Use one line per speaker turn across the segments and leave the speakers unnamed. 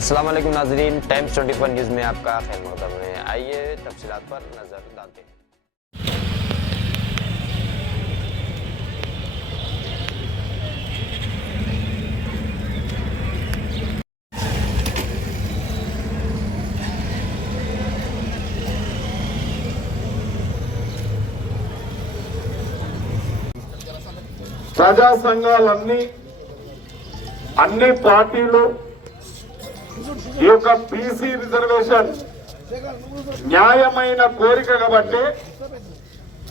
अस्सलाम वालेकुम नाजरीन टाइम्स 24 न्यूज़ में आपका खैर मकदम है आइए तफसीलात पर नज़र डालते हैं
ప్రజా సంఘాలన్నీ అన్ని పార్టీలు ఈ యొక్క బీసీ రిజర్వేషన్ న్యాయమైన కోరిక కాబట్టి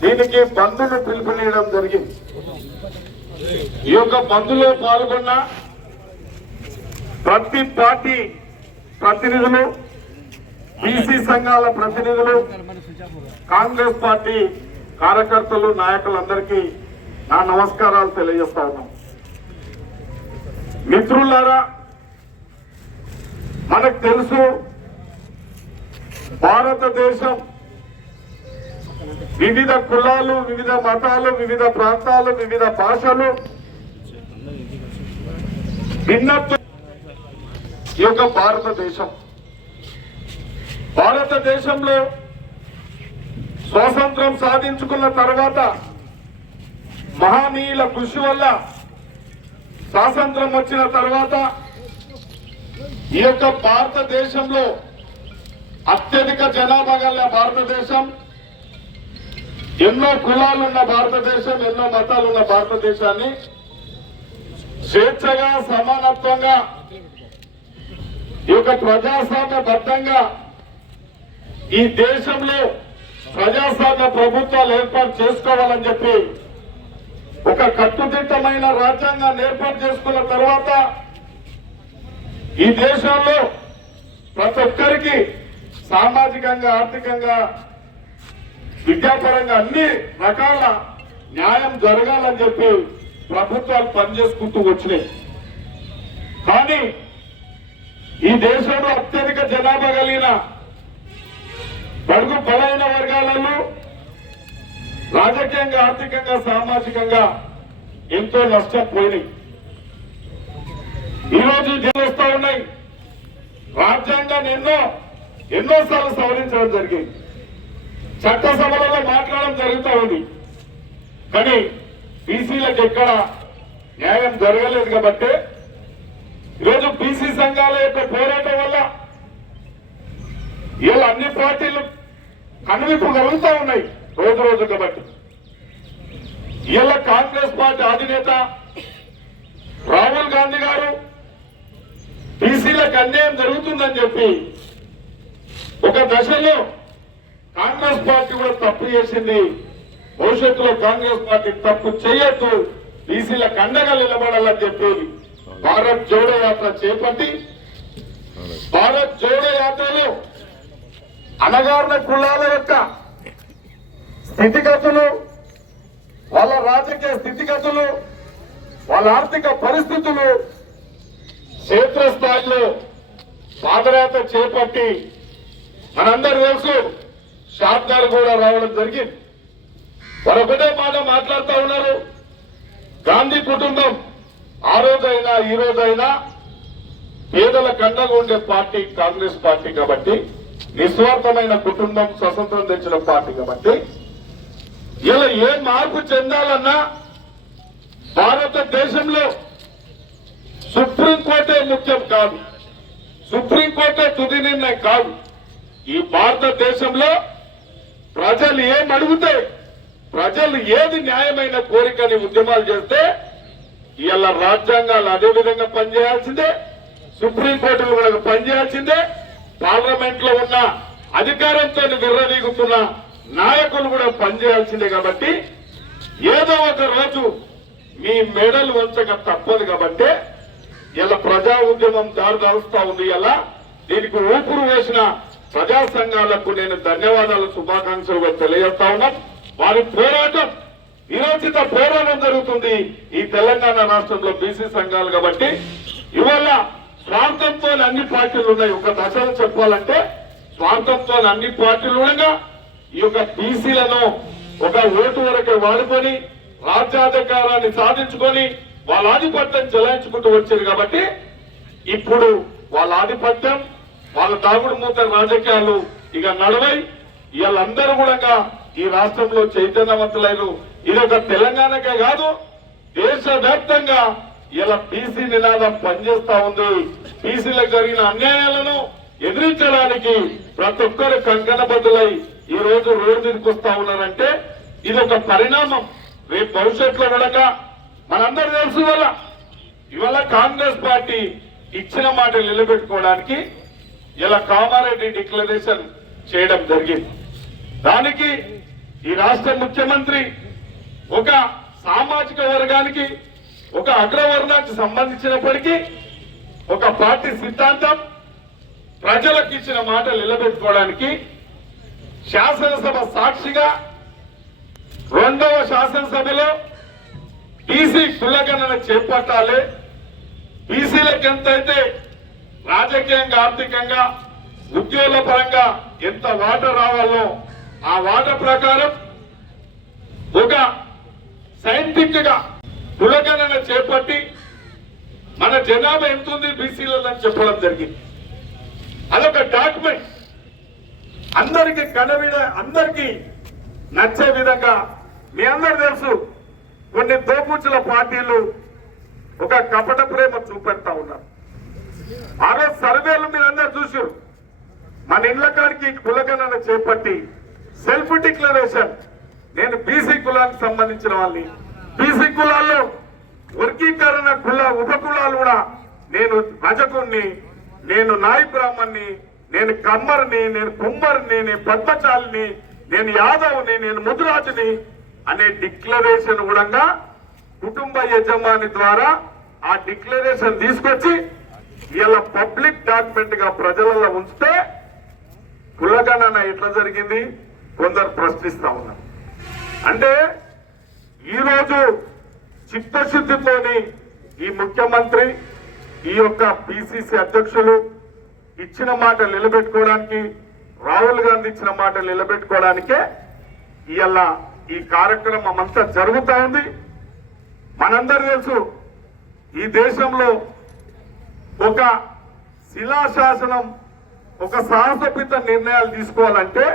దీనికి బంధును పిలుపునియడం జరిగింది. ఈ యొక్క బంధులో పాల్గొన్న ప్రతి పార్టీ ప్రతినిధులు బీసీ సంఘాల ప్రతినిధులు కాంగ్రెస్ పార్టీ కార్యకర్తలు నాయకులందరికీ నా నమస్కారాలు తెలియజేస్తా ఉన్నాం. మిత్రులారా మనకు తెలుసు భారతదేశం వివిధ కులాలు వివిధ మతాలు వివిధ ప్రాంతాలు వివిధ భాషలు భిన్నత్వం ఈ యొక్క భారతదేశం. భారతదేశంలో స్వాతంత్రం సాధించుకున్న తర్వాత మహనీయుల కృషి వల్ల స్వాతంత్రం వచ్చిన తర్వాత ఈ యొక్క భారతదేశంలో అత్యధిక జనాభా గల భారతదేశం ఎన్నో కులాలున్న భారతదేశం ఎన్నో మతాలున్న భారతదేశాన్ని స్వేచ్ఛగా సమానత్వంగా ఈ యొక్క ప్రజాస్వామ్యబద్ధంగా ఈ దేశంలో ప్రజాస్వామ్య ప్రభుత్వాలు ఏర్పాటు చేసుకోవాలని చెప్పి ఒక కట్టుదిట్టమైన రాజ్యాంగాన్ని ఏర్పాటు చేసుకున్న తర్వాత ఈ దేశంలో ప్రతి ఒక్కరికి సామాజికంగా ఆర్థికంగా విద్యాపరంగా అన్ని రకాల న్యాయం జరగాలని చెప్పి ప్రభుత్వాలు పనిచేసుకుంటూ వచ్చినాయి. కానీ ఈ దేశంలో అత్యధిక జనాభా కలిగిన బడుగు బలైన వర్గాలలో రాజకీయంగా ఆర్థికంగా సామాజికంగా ఎంతో నష్టం పోయినాయి. ఈరోజు వస్తూ ఉన్నాయి. రాజ్యాంగాన్ని ఎన్నో ఎన్నోసార్లు సవరించడం జరిగింది. చట్టసభలలో మాట్లాడడం జరుగుతూ ఉంది. కానీ బీసీలకు ఎక్కడ న్యాయం జరగలేదు కాబట్టి ఈరోజు బీసీ సంఘాల యొక్క పోరాటం వల్ల ఇలా అన్ని పార్టీలు కనువిప్పు కలుగుతూ ఉన్నాయి రోజు రోజు కాబట్టి. ఇలా కాంగ్రెస్ పార్టీ అధినేత రాహుల్ గాంధీ గారు బీసీలకు అన్యాయం జరుగుతుందని చెప్పి ఒక దశలో కాంగ్రెస్ పార్టీ కూడా తప్పు చేసింది. భవిష్యత్తులో కాంగ్రెస్ పార్టీ తప్పు చేయొద్దు. బీసీలకు అండగా నిలబడాలని చెప్పి భారత్ జోడో యాత్ర చేపట్టి భారత్ జోడో యాత్రలో అనగారిన కులాల యొక్క స్థితిగతులు వాళ్ళ రాజకీయ స్థితిగతులు వాళ్ళ ఆర్థిక పరిస్థితులు క్షేత్రస్థాయిలో పాదయాత్ర చేపట్టి మనందరూ తెలుసు శాబ్దాలు కూడా రావడం జరిగింది. మరొకటే మాట మాట్లాడుతూ ఉన్నారు. గాంధీ కుటుంబం ఆ రోజైనా ఈ రోజైనా పేదల కండగా ఉండే పార్టీ కాంగ్రెస్ పార్టీ కాబట్టి నిస్వార్థమైన కుటుంబం స్వతంత్రం తెచ్చిన పార్టీ కాబట్టి ఇలా ఏ మార్పు చెందాలన్నా భారతదేశంలో సుప్రీంకోర్టే ముఖ్యం కాదు. సుప్రీంకోర్టే తుది నిర్ణయం కాదు. ఈ భారతదేశంలో ప్రజలు ఏం అడిగితే ప్రజలు ఏది న్యాయమైన కోరికని ఉద్యమాలు చేస్తే ఇలా రాజ్యాంగాలు అదే విధంగా పనిచేయాల్సిందే సుప్రీంకోర్టులు కూడా పనిచేయాల్సిందే పార్లమెంట్లో ఉన్న అధికారంతో విర్రవీగుతున్న నాయకులు కూడా పనిచేయాల్సిందే కాబట్టి ఏదో ఒక రోజు మీ మెడలు వంచక తప్పదు కాబట్టి ఇలా ప్రజా ఉద్యమం దారిదారుస్తా ఉంది. ఇలా దీనికి ఊపురు వేసిన ప్రజా సంఘాలకు నేను ధన్యవాదాలు శుభాకాంక్షలుగా తెలియజేస్తా ఉన్నాం. వారి పోరాటం విరోచిత పోరాటం జరుగుతుంది ఈ తెలంగాణ రాష్ట్రంలో బీసీ సంఘాలు కాబట్టి. ఇవాళ స్వార్థంతో అన్ని పార్టీలు ఉన్నాయి. ఒక దశలో చెప్పాలంటే స్వార్థంతో అన్ని పార్టీలు ఉండగా ఈ యొక్క బీసీలను ఒక ఓటు వరకే వాడుకొని రాజ్యాధికారాన్ని సాధించుకొని వాళ్ళ ఆధిపత్యం చెలాయించుకుంటూ వచ్చారు కాబట్టి ఇప్పుడు వాళ్ళ ఆధిపత్యం వాళ్ళ దాగుడు మూత రాజకీయాలు ఇక నడవై వీళ్ళందరూ కూడా ఈ రాష్ట్రంలో చైతన్యవంతులైన ఇది ఒక తెలంగాణకే కాదు దేశవ్యాప్తంగా ఇలా బీసీ నినాదం పనిచేస్తా ఉంది. బీసీలకు జరిగిన అన్యాయాలను ఎదిరించడానికి ప్రతి ఒక్కరు కంకణబద్దులై ఈ రోజు రోడ్డు మీదకి వస్తా ఉన్నారంటే ఇది ఒక పరిణామం. రేపు భవిష్యత్తులో కూడా మనందరూ తెలుసు వల్ల ఇవాళ కాంగ్రెస్ పార్టీ ఇచ్చిన మాట నిలబెట్టుకోవడానికి ఇలా కామారెడ్డి డిక్లరేషన్ చేయడం జరిగింది. దానికి ఈ రాష్ట్ర ముఖ్యమంత్రి ఒక సామాజిక వర్గానికి ఒక అగ్రవర్ణానికి సంబంధించినప్పటికీ ఒక పార్టీ సిద్ధాంతం ప్రజలకు ఇచ్చిన మాట నిలబెట్టుకోవడానికి శాసనసభ సాక్షిగా రెండవ శాసనసభలో బీసీ కులగణన చేపట్టాలి. బీసీలకు ఎంతైతే రాజకీయంగా ఆర్థికంగా ఉద్యోగుల పరంగా ఎంత వాట రావాలో ఆ వాట ప్రకారం ఒక సైంటిఫిక్గా కులగణన చేపట్టి మన జనాభా ఎంత ఉంది బీసీలని చెప్పడం జరిగింది. అదొక డాక్యుమెంట్. అందరికి కనవిడ అందరికి నచ్చే విధంగా మీ అందరు తెలుసు. కొన్ని దోపుచుల పార్టీలు ఒక కపట ప్రేమ చూపెడతా ఉన్నారు. ఆ రోజు సర్వేలు మీరందరూ చూసారు మన ఇండ్ల కాడికి కులగణన చేపట్టి సెల్ఫ్ డిక్లరేషన్. నేను బీసీ కులానికి సంబంధించిన వాళ్ళని. బీసీ కులాల్లో వర్గీకరణ కుల ఉపకులాలు కూడా నేను రజకుణ్ణి నేను నాయి బ్రాహ్మణ్ణి నేను కమ్మర్ని నేను కుమ్మర్ని నేను పద్మచాలిని నేను యాదవ్ని నేను ముదురాజుని అనే డిక్లరేషన్ కూడా కుటుంబ యజమాని ద్వారా ఆ డిక్లరేషన్ తీసుకొచ్చి ఇలా పబ్లిక్ డాక్యుమెంట్గా ప్రజలలో ఉంచితే కులగణన ఎట్లా జరిగింది? కొందరు ప్రశ్నిస్తా ఉన్నారు. అంటే ఈరోజు చిత్తశుద్ధితోని ఈ ముఖ్యమంత్రి ఈ యొక్క పిసిసి అధ్యక్షులు ఇచ్చిన మాట నిలబెట్టుకోవడానికి రాహుల్ గాంధీ ఇచ్చిన మాట నిలబెట్టుకోవడానికే ఇవాళ ఈ కార్యక్రమం అంతా జరుగుతూ ఉంది. మనందరూ తెలుసు ఈ దేశంలో ఒక శిలాశాసనం ఒక సాహసపిత నిర్ణయాలు తీసుకోవాలంటే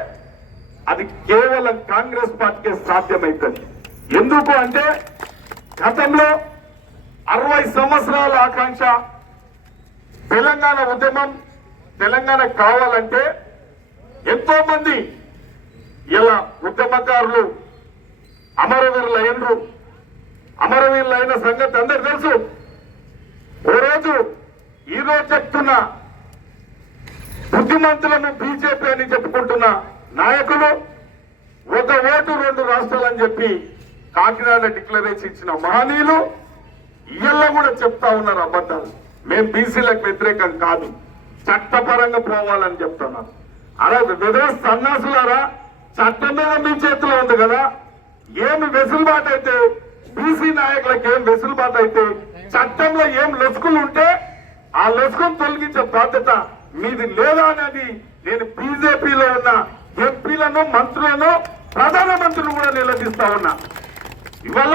అది కేవలం కాంగ్రెస్ పార్టీకే సాధ్యమవుతుంది ఎందుకు అంటే గతంలో అరవై సంవత్సరాల ఆకాంక్ష తెలంగాణ ఉద్యమం తెలంగాణ కావాలంటే ఎంతో మంది ఇలా ఉద్యమకారులు అమరవీరులు అయినరు. అమరవీరులు అయిన సంగతి అందరు తెలుసు. ఓ రోజు ఈ రోజు చెప్తున్నా బుద్ధిమంతులను బీజేపీ అని చెప్పుకుంటున్న నాయకులు ఒక ఓటు రెండు రాష్ట్రాలు అని చెప్పి కాకినాడ డిక్లరేషన్ ఇచ్చిన మహనీయులు ఇళ్ళ కూడా చెప్తా ఉన్నారు అబద్ధాలు. మేము బీసీలకు వ్యతిరేకం కాదు. చట్టపరంగా పోవాలని చెప్తున్నారు. అలా విధ సన్నాసులారా చట్టం మీద మీ చేతిలో ఉంది కదా. ఏమి వెసులుబాటు అయితే బీసీ నాయకులకు ఏం వెసులుబాటు అయితే చట్టంలో ఏం లొసుకులు ఉంటే ఆ లొసుకును తొలగించే బాధ్యత మీది లేదా అనేది నేను బీజేపీలో ఉన్న ఎంపీలను మంత్రులను ప్రధానమంత్రులు కూడా నిలదీస్తా ఉన్నా. ఇవాళ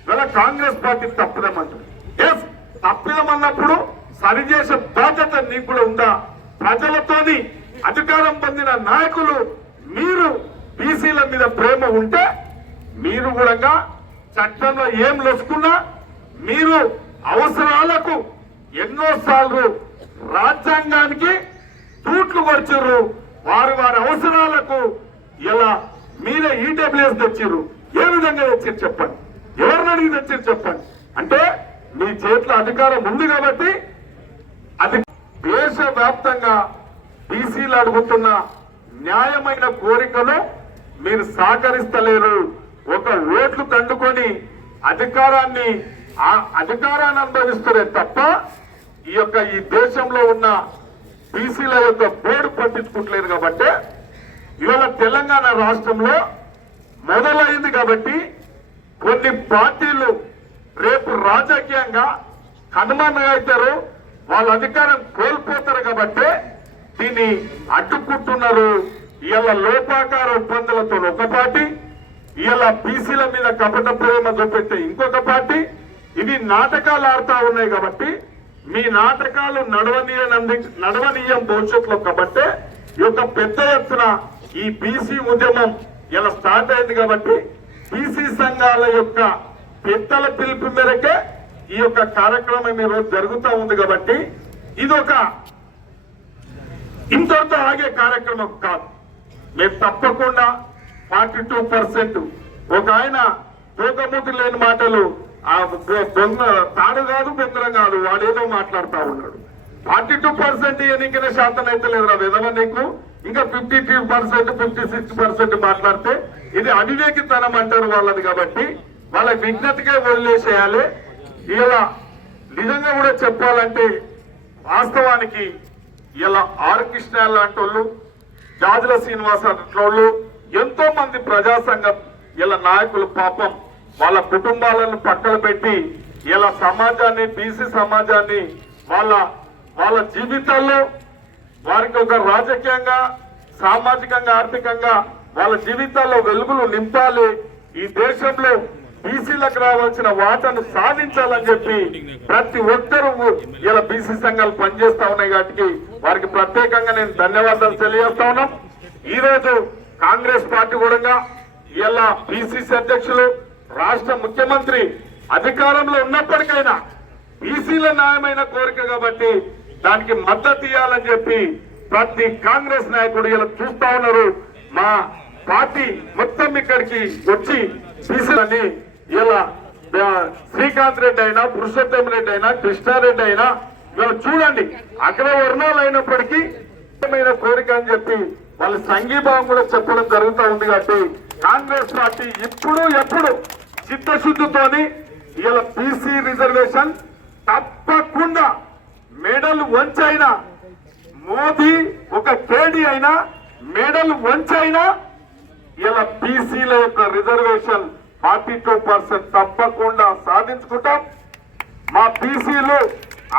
ఇవాళ కాంగ్రెస్ పార్టీ తప్పిదమంటారు ఎస్ తప్పిదమన్నప్పుడు సరిచేసే బాధ్యత నీకు కూడా ఉందా? ప్రజలతోని అధికారం పొందిన నాయకులు మీరు బీసీల మీద ప్రేమ ఉంటే మీరు కూడా చట్టంలో ఏం లొసుకున్నా మీరు అవసరాలకు ఎన్నోసార్లు రాజ్యాంగానికి తూట్లు పరిచారు వారి వారి అవసరాలకు ఇలా మీరే ఈడబ్ల్యూఎస్ తెచ్చారు ఏ విధంగా తెచ్చారు చెప్పండి. ఎవరిని అడిగి తెచ్చారు చెప్పండి. అంటే మీ చేతిలో అధికారం ఉంది కాబట్టి అది దేశవ్యాప్తంగా బీసీలు అడుగుతున్న న్యాయమైన కోరికను మీరు సహకరిస్తలేరు. ఒక ఓట్లు దండుకొని అధికారాన్ని ఆ అధికారాన్ని అనుభవిస్తురే తప్ప ఈ యొక్క ఈ దేశంలో ఉన్న బీసీల యొక్క బోర్డు పట్టించుకుంటలేరు కాబట్టి ఇవాళ తెలంగాణ రాష్ట్రంలో మొదలైంది కాబట్టి కొన్ని పార్టీలు రేపు రాజకీయంగా కనుమరుగవుతారు వాళ్ళ అధికారం కోల్పోతారు కాబట్టి దీన్ని అడ్డుకుంటున్నారు. ఇవాళ లోపాకార ఒప్పందాలతో ఒక పార్టీ ఇవాళ బీసీల మీద కపట ప్రేమ చూపెట్టే ఇంకొక పార్టీ ఇవి నాటకాలు ఆడుతా ఉన్నాయి కాబట్టి మీ నాటకాలు నడవనీయనంది నడవనీయం భవిష్యత్తులో కాబట్టే ఈ యొక్క పెద్ద ఎత్తున ఈ బీసీ ఉద్యమం ఇలా స్టార్ట్ అయింది కాబట్టి బీసీ సంఘాల యొక్క పెద్దల పిలుపు మేరకే ఈ యొక్క కార్యక్రమం ఈరోజు జరుగుతూ ఉంది కాబట్టి ఇది ఒక ఇంతటితో ఆగే కార్యక్రమం కాదు. మేము తప్పకుండా ఫార్టీ టూ పర్సెంట్ ఒక ఆయన తూకముద్దు లేని మాటలు ఆ బొంగ తాడు కాదు బొంగరం కాదు వాడేదో మాట్లాడుతా ఉన్నాడు. ఫార్టీ టూ పర్సెంట్ ఎన్నికైన శాతం అయితే లేదురా విధవ నీకు? ఇంకా fifty three percent fifty six percent మాట్లాడితే ఇది అవివేకితనం అంటారు వాళ్ళది కాబట్టి వాళ్ళ విజ్ఞతకే వదిలేసేయాలి. ఇలా నిజంగా కూడా చెప్పాలంటే వాస్తవానికి ఇలా ఆర్ కృష్ణ లాంటి వాళ్ళు జాజుల శ్రీనివాస వాళ్ళు ఎంతో మంది ప్రజా ఇలా నాయకులు పాపం వాళ్ళ కుటుంబాలను పక్కన పెట్టి ఇలా సమాజాన్ని బీసీ సమాజాన్ని వాళ్ళ వాళ్ళ జీవితాల్లో వారికి ఒక రాజకీయంగా సామాజికంగా ఆర్థికంగా వాళ్ళ జీవితాల్లో వెలుగులు నింపాలి. ఈ దేశంలో బీసీలకు రావాల్సిన వాటను సాధించాలని చెప్పి ప్రతి ఒక్కరూ ఇలా బీసీ సంఘాలు పనిచేస్తా ఉన్నాయి కాబట్టి వారికి ప్రత్యేకంగా నేను ధన్యవాదాలు తెలియజేస్తా ఉన్నాం. ఈ రోజు కాంగ్రెస్ పార్టీ కూడా ఇలా బీసీసీ అధ్యక్షులు రాష్ట్ర ముఖ్యమంత్రి అధికారంలో ఉన్నప్పటికైనా బీసీల న్యాయమైన కోరిక కాబట్టి దానికి మద్దతు ఇవ్వాలని చెప్పి ప్రతి కాంగ్రెస్ నాయకుడు ఇలా చూస్తా ఉన్నారు. మా పార్టీ మొత్తం ఇక్కడికి వచ్చి బీసీలని ఇలా శ్రీకాంత్ రెడ్డి అయినా పురుషోత్తం రెడ్డి అయినా కృష్ణారెడ్డి అయినా చూడండి అగ్రవర్ణాలు అయినప్పటికీ కోరిక అని చెప్పి వాళ్ళ సంఘీభావం కూడా చెప్పడం జరుగుతూ ఉంది కాబట్టి కాంగ్రెస్ పార్టీ ఇప్పుడు ఎప్పుడు చిత్తశుద్ధితోని ఇలా బీసీ రిజర్వేషన్ తప్పకుండా మెడల్ వంచైనా మోదీ ఒక కేడీ అయినా మెడల్ వంచైనా ఇలా బీసీల యొక్క రిజర్వేషన్ ఫార్టీ టూ పర్సెంట్ తప్పకుండా సాధించుకుంటాం. మా బీసీలు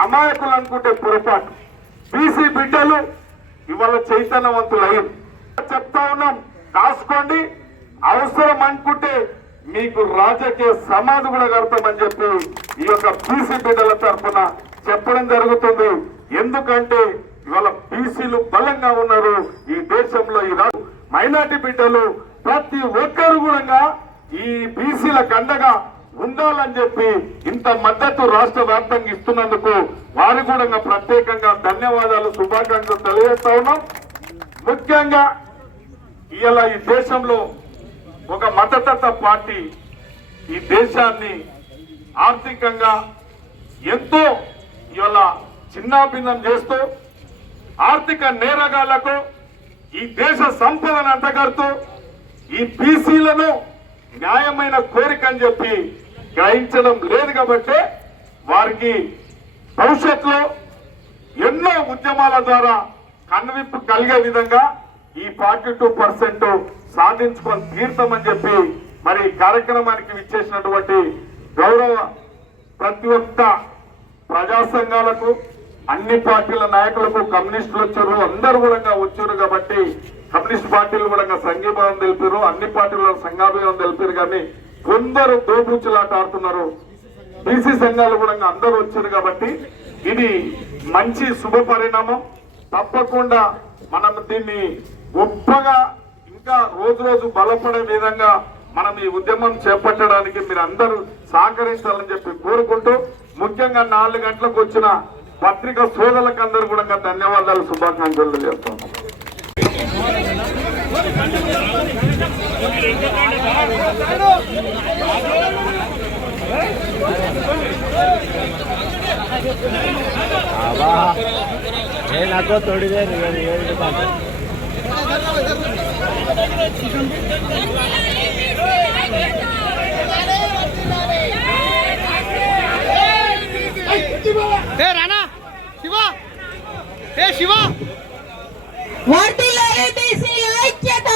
అమాయకులు అనుకుంటే పొరపాటు. బీసీ బిడ్డలు ఇవాళ చైతన్యవంతులు అయ్యారు చెప్తా ఉన్నాం కాసుకోండి అవసరం అనుకుంటే మీకు రాజకీయ సమాధి కూడా కడతామని చెప్పి ఈ యొక్క బీసీ బిడ్డల తరఫున చెప్పడం జరుగుతుంది. ఎందుకంటే ఇవాళ బీసీలు బలంగా ఉన్నారు ఈ దేశంలో ఈ రాష్ట్ర. మైనార్టీ బిడ్డలు ప్రతి ఒక్కరు కూడా ఈ బీసీల కండగా ఉండాలని చెప్పి ఇంత మద్దతు రాష్ట్ర వ్యాప్తంగా ఇస్తున్నందుకు వారి కూడా ప్రత్యేకంగా ధన్యవాదాలు శుభాకాంక్షలు తెలియజేస్తా ఉన్నాం. ముఖ్యంగా ఇలా ఈ దేశంలో ఒక మతతత్వ పార్టీ ఈ దేశాన్ని ఆర్థికంగా ఎంతో ఇవాళ చిన్నాభిన్నం చేస్తూ ఆర్థిక నేరగాళ్ళకు ఈ దేశ సంపదను అంటగడుతూ ఈ బీసీలను న్యాయమైన కోరిక అని చెప్పి గ్రహించడం లేదు కాబట్టి వారికి భవిష్యత్తులో ఎన్నో ఉద్యమాల ద్వారా కన్వింపు కలిగే విధంగా ఈ ఫార్టీ టూ పర్సెంట్ సాధించుకొని తీర్థమని చెప్పి మరి కార్యక్రమానికి విచ్చేసినటువంటి గౌరవ ప్రతి ఒక్క ప్రజా సంఘాలకు అన్ని పార్టీల నాయకులకు కమ్యూనిస్టులు వచ్చారు అందరూ కూడా వచ్చారు కాబట్టి కమ్యూనిస్ట్ పార్టీలు కూడా సంఘీభావం తెలిపారు అన్ని పార్టీల సంఘాభిభావం తెలిపారు కానీ కొందరు దోబూచులాట ఆడుతున్నారు. బీసీ సంఘాలు కూడా అందరూ వచ్చారు కాబట్టి ఇది మంచి శుభ పరిణామం. తప్పకుండా మనం దీన్ని గొప్పగా ఇంకా రోజు రోజు బలపడే విధంగా మనం ఈ ఉద్యమం చేపట్టడానికి మీరు అందరూ సహకరించాలని చెప్పి కోరుకుంటూ ముఖ్యంగా నాలుగు గంటలకు వచ్చిన పత్రిక సోదరులకు అందరూ కూడా ధన్యవాదాలు శుభాకాంక్షలు చేస్తాం
నాకో తోడిదే
ఏ రానా? శివ? ఏ శివ?
వాటిలో తీసి ఐక్యత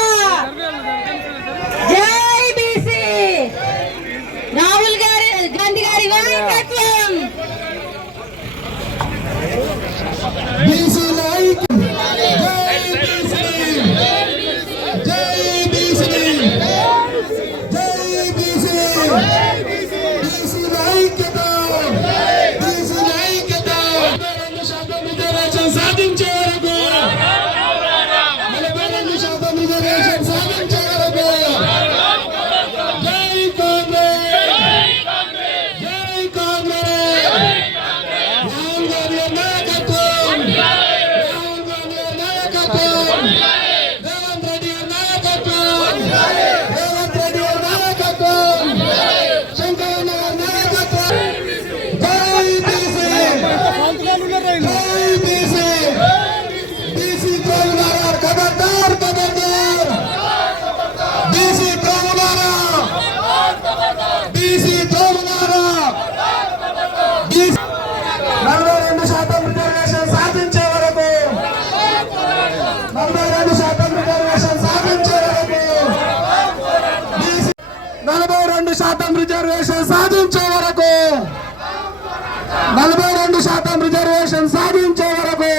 శాతం రిజర్వేషన్ సాధించే వరకు నలభై రెండు శాతం రిజర్వేషన్ సాధించే వరకు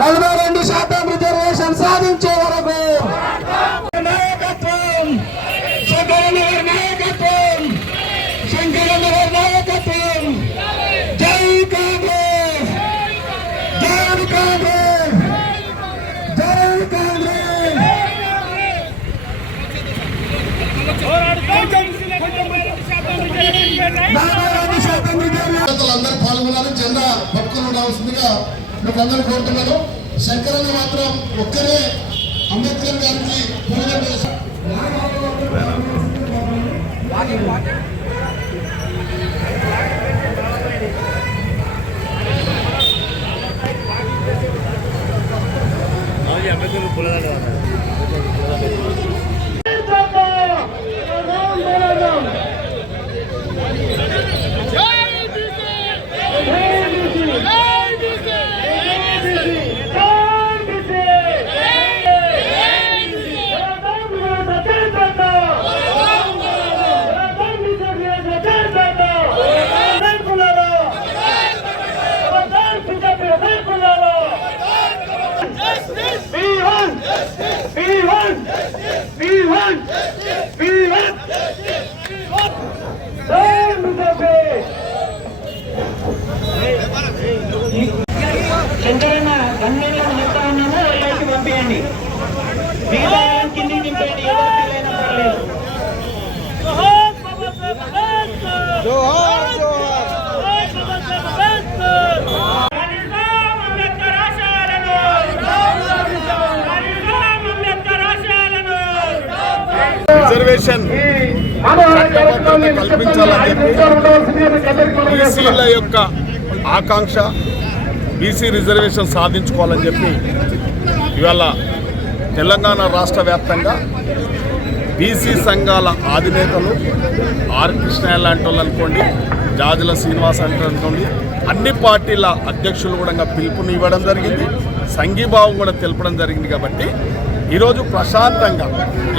నలభై రెండు శాతం రిజర్వేషన్ సాధించే వరకు
కావాల్సిందిగా మీకు అందరూ కోరుతున్నాను శంకరన్న మాత్రం ఒక్కరే అంబేద్కర్ గారికి పూజ అంబేద్కర్ చేసి
శంకరన్న
రిజర్వేషన్ కల్పించాలని చెప్పి బీసీల యొక్క ఆకాంక్ష బీసీ రిజర్వేషన్ సాధించుకోవాలని చెప్పి ఇవాళ తెలంగాణ రాష్ట్ర వ్యాప్తంగా బీసీ సంఘాల అధినేతలు ఆర్ కృష్ణయ్య లాంటి వాళ్ళు అనుకోండి జాజుల శ్రీనివాస్ అంటే అనుకోండి అన్ని పార్టీల అధ్యక్షులు కూడా పిలుపుని ఇవ్వడం జరిగింది సంఘీభావం కూడా తెలపడం జరిగింది కాబట్టి ఈరోజు ప్రశాంతంగా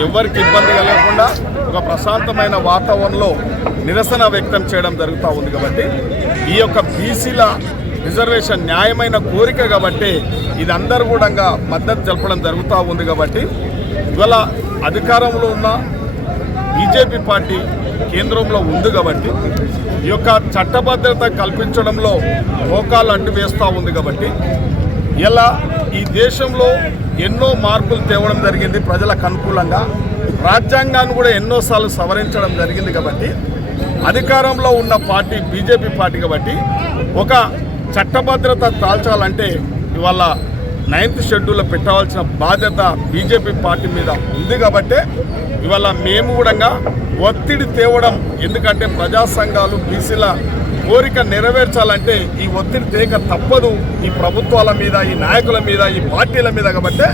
ఎవరికి ఇబ్బంది కలగకుండా ఒక ప్రశాంతమైన వాతావరణంలో నిరసన వ్యక్తం చేయడం జరుగుతూ ఉంది కాబట్టి ఈ యొక్క బీసీల రిజర్వేషన్ న్యాయమైన కోరిక కాబట్టి ఇది అందరూ కూడా మద్దతు తెలపడం జరుగుతూ ఉంది కాబట్టి ఇవాళ అధికారంలో ఉన్న బీజేపీ పార్టీ కేంద్రంలో ఉంది కాబట్టి ఈ యొక్క చట్టభద్రత కల్పించడంలో మోకాలు అడ్డు వేస్తూ ఉంది కాబట్టి ఇలా ఈ దేశంలో ఎన్నో మార్పులు తేవడం జరిగింది ప్రజలకు అనుకూలంగా. రాజ్యాంగాన్ని కూడా ఎన్నోసార్లు సవరించడం జరిగింది కాబట్టి అధికారంలో ఉన్న పార్టీ బీజేపీ పార్టీ కాబట్టి ఒక చట్టభద్రత తాల్చాలంటే ఇవాళ నైన్త్ షెడ్యూల్లో పెట్టవలసిన బాధ్యత బీజేపీ పార్టీ మీద ఉంది కాబట్టే ఇవాళ మేము కూడా ఒత్తిడి తేవడం ఎందుకంటే ప్రజా సంఘాలు బీసీల కోరిక నెరవేర్చాలంటే ఈ ఒత్తిడి తేక తప్పదు. ఈ ప్రభుత్వాల మీద ఈ నాయకుల మీద ఈ పార్టీల మీద కాబట్టి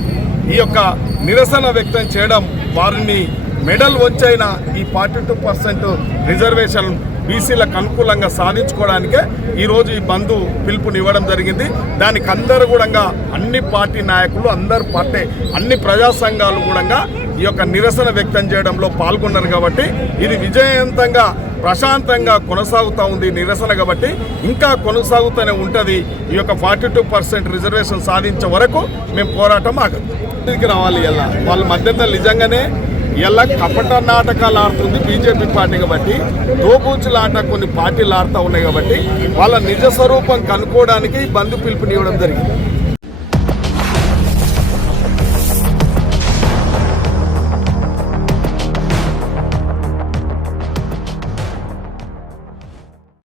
ఈ యొక్క నిరసన వ్యక్తం చేయడం వారిని మెడల్ వచ్చైన ఈ ఫార్టీ టూ పర్సెంట్ రిజర్వేషన్ బీసీలకు అనుకూలంగా సాధించుకోవడానికే ఈరోజు ఈ బంధు పిలుపునివ్వడం జరిగింది. దానికి అందరూ కూడా అన్ని పార్టీ నాయకులు అందరు పార్టీ అన్ని ప్రజా సంఘాలు కూడా ఈ యొక్క నిరసన వ్యక్తం చేయడంలో పాల్గొన్నారు కాబట్టి ఇది విజయవంతంగా ప్రశాంతంగా కొనసాగుతూ ఉంది నిరసన కాబట్టి ఇంకా కొనసాగుతూనే ఉంటుంది ఈ యొక్క ఫార్టీ టూ పర్సెంట్ రిజర్వేషన్ సాధించే వరకు మేము పోరాటం ఆగదు. రావాలి ఇలా వాళ్ళ మద్దతు నిజంగానే ఇలా కపట నాటకాలు ఆడుతుంది బీజేపీ పార్టీ కాబట్టి. దోబూచులు ఆట కొన్ని పార్టీలు ఆడుతూ ఉన్నాయి కాబట్టి. వాళ్ళ నిజ స్వరూపం కనుక్కోవడానికి బంధు పిలుపునివ్వడం జరిగింది.